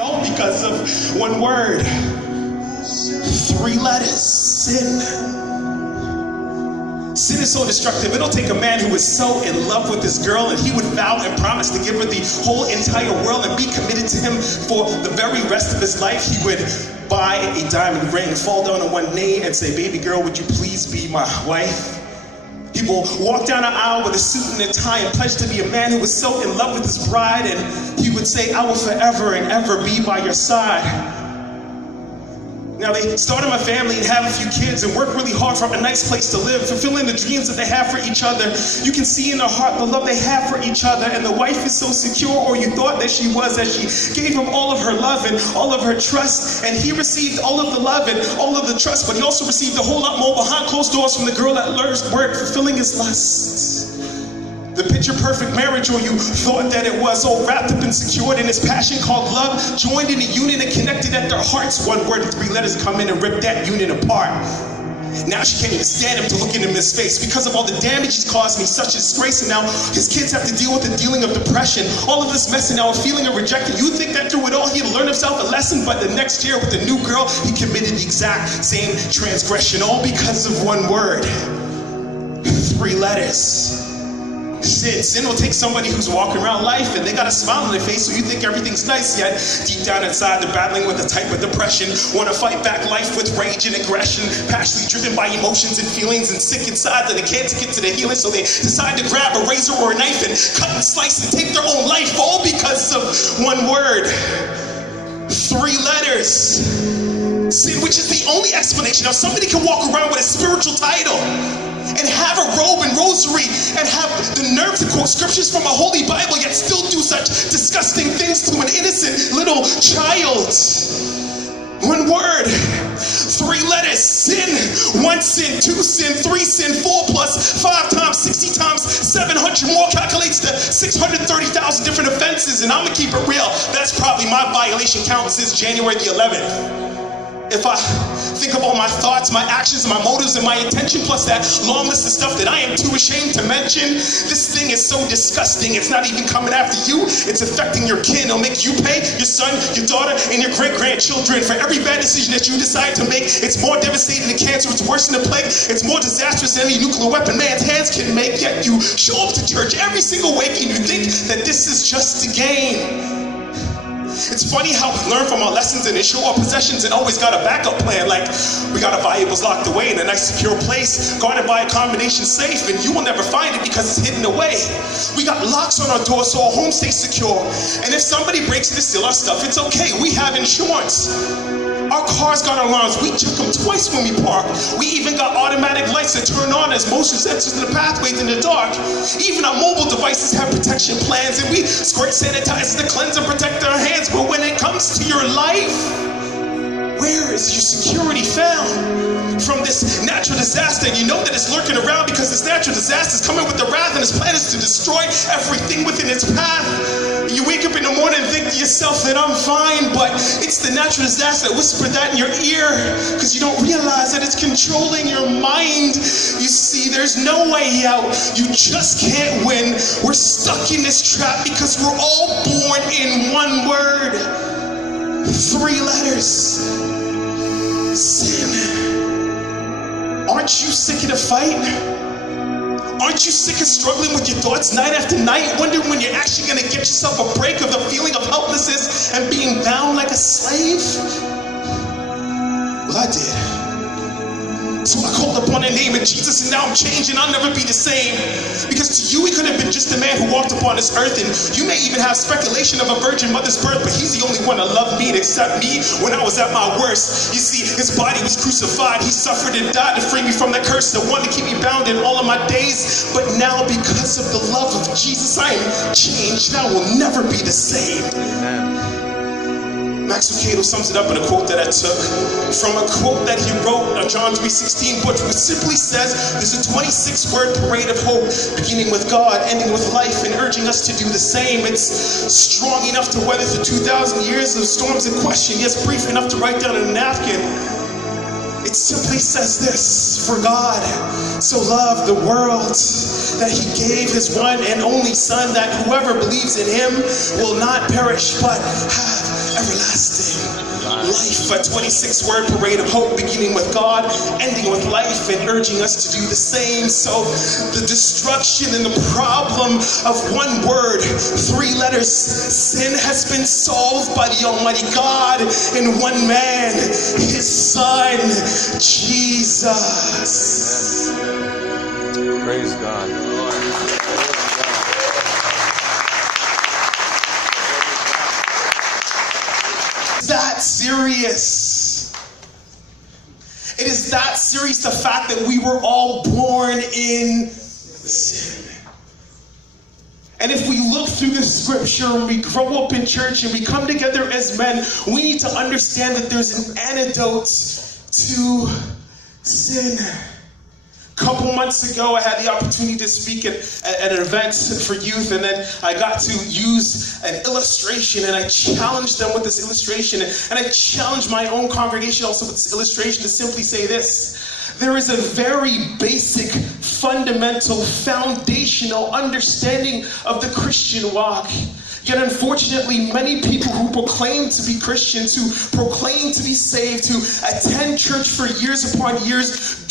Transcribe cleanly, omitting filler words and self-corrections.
All because of one word. 3 letters. Sin. Sin is so destructive. It'll take a man who is so in love with this girl and he would vow and promise to give her the whole entire world and be committed to him for the very rest of his life. He would buy a diamond ring, fall down on one knee and say, "Baby girl, would you please be my wife?" He will walk down an aisle with a suit and a tie and pledge to be a man who was so in love with his bride, and he would say, "I will forever and ever be by your side." Now they start a family and have a few kids and work really hard for a nice place to live, fulfilling the dreams that they have for each other. You can see in their heart the love they have for each other, and the wife is so secure, or you thought that she was, as she gave him all of her love and all of her trust, and he received all of the love and all of the trust, but he also received a whole lot more behind closed doors from the girl that worked, fulfilling his lusts. The picture-perfect marriage, or you thought that it was, all wrapped up and secured in this passion called love, joined in a union and connected at their hearts. One word and 3 letters come in and rip that union apart. Now she can't even stand him to look in his face because of all the damage he's caused me, such disgrace, and now his kids have to deal with the dealing of depression. All of this mess, and now a feeling of rejection. You think that through it all he'd learn himself a lesson, but the next year with a new girl, he committed the exact same transgression, all because of one word. 3 letters. Sin will take somebody who's walking around life and they got a smile on their face, so you think everything's nice, yet deep down inside they're battling with a type of depression, want to fight back life with rage and aggression, passionately driven by emotions and feelings, and sick inside that they can't get to the healing, so they decide to grab a razor or a knife and cut and slice and take their own life, all because of one word. 3 letters. Sin, which is the only explanation. Now somebody can walk around with a spiritual title and have a robe and rosary and have the nerve to quote scriptures from a holy Bible, yet still do such disgusting things to an innocent little child. One word, 3 letters. Sin. 1 sin, 2 sin, 3 sin, 4 plus 5 times 60 times 700 more calculates to 630,000 different offenses. And I'm gonna keep it real, that's probably my violation count since January the 11th. If I think of all my thoughts, my actions, my motives, and my intention, plus that long list of stuff that I am too ashamed to mention, this thing is so disgusting. It's not even coming after you. It's affecting your kin. It'll make you pay, your son, your daughter, and your great-grandchildren for every bad decision that you decide to make. It's more devastating than cancer. It's worse than the plague. It's more disastrous than any nuclear weapon man's hands can make. Yet you show up to church every single week and you think that this is just a game. It's funny how we learn from our lessons and ensure our possessions and always got a backup plan. Like, we got our valuables locked away in a nice secure place, guarded by a combination safe, and you will never find it because it's hidden away. We got locks on our doors so our home stays secure. And if somebody breaks in to steal our stuff, it's okay. We have insurance. Our cars got alarms. We check them twice when we park. We even got automatic lights that turn on as motion sensors in the pathways in the dark. Even our mobile devices have protection plans, and we squirt sanitizers to cleanse and protect our hands. But when it comes to your life, where is your security found from this natural disaster? And you know that it's lurking around because this natural disaster is coming with the wrath, and its plan is to destroy everything within its path. You wake up in the morning and think to yourself that I'm fine, but it's the natural disaster that whispered that in your ear because you don't realize that it's controlling your mind. You see, there's no way out. You just can't win. We're stuck in this trap because we're all born in one word. 3 letters. Sin. Aren't you sick of the fight? Aren't you sick of struggling with your thoughts night after night, wondering when you're actually going to get yourself a break of the feeling of helplessness and being bound like a slave? Well, I did. So I called upon the name of Jesus, and now I'm changed and I'll never be the same. Because to you, he could have been just a man who walked upon this earth, and you may even have speculation of a virgin mother's birth, but he's the only one that loved me and accepted me when I was at my worst. You see, his body was crucified. He suffered and died to free me from that curse, the one to keep me bound in all of my days. But now, because of the love of Jesus, I am changed. I will never be the same. Amen. Max Lucado sums it up in a quote that I took from a quote that he wrote on John 3:16, which simply says, there's a 26-word parade of hope, beginning with God, ending with life, and urging us to do the same. It's strong enough to weather the 2,000 years of storms in question, yes, brief enough to write down in a napkin. It simply says this: for God so loved the world that he gave his one and only Son, that whoever believes in him will not perish but have everlasting life. A 26-word parade of hope, beginning with God, ending with life, and urging us to do the same. So the destruction and the problem of one word, 3 letters, sin, has been solved by the Almighty God in one man, His Son, Jesus. Amen. Praise God. That serious. It is that serious, the fact that we were all born in sin. And if we look through the scripture and we grow up in church and we come together as men, we need to understand that there's an antidote to sin. A couple months ago, I had the opportunity to speak at an event for youth, and then I got to use an illustration, and I challenged them with this illustration, and I challenged my own congregation also with this illustration to simply say this: there is a very basic, fundamental, foundational understanding of the Christian walk. Yet unfortunately, many people who proclaim to be Christians, who proclaim to be saved, who attend church for years upon years,